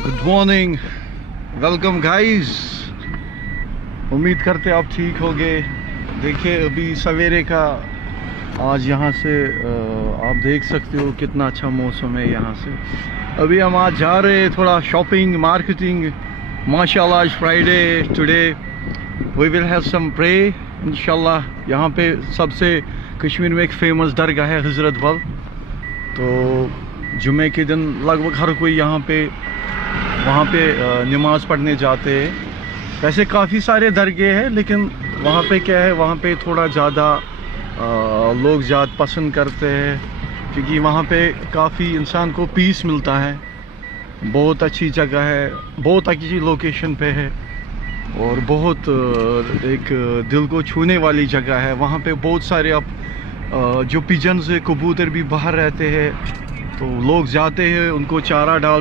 Good morning, welcome guys. उम्मीद करते आप ठीक होगे। देखिए अभी सवेरे का आज यहाँ से आप देख सकते हो कितना अच्छा मौसम है यहाँ से। अभी हम आज जा रहे हैं थोड़ा शॉपिंग मार्केटिंग। माशाल्लाह आज Friday, today we will have some pray इंशाल्लाह। यहाँ पे सबसे कश्मीर में एक फेमस दरगाह है हज़रत बल। तो जुमे के दिन लगभग हर कोई यहाँ पे वहाँ पे नमाज़ पढ़ने जाते हैं। वैसे काफ़ी सारे दरगाह हैं लेकिन वहाँ पे क्या है, वहाँ पे थोड़ा ज़्यादा लोग ज़्यादा पसंद करते हैं क्योंकि वहाँ पे काफ़ी इंसान को पीस मिलता है। बहुत अच्छी जगह है, बहुत अच्छी लोकेशन पे है और बहुत एक दिल को छूने वाली जगह है। वहाँ पे बहुत सारे अब जो पिजन्स कबूतर भी बाहर रहते हैं, तो लोग जाते हैं उनको चारा डाल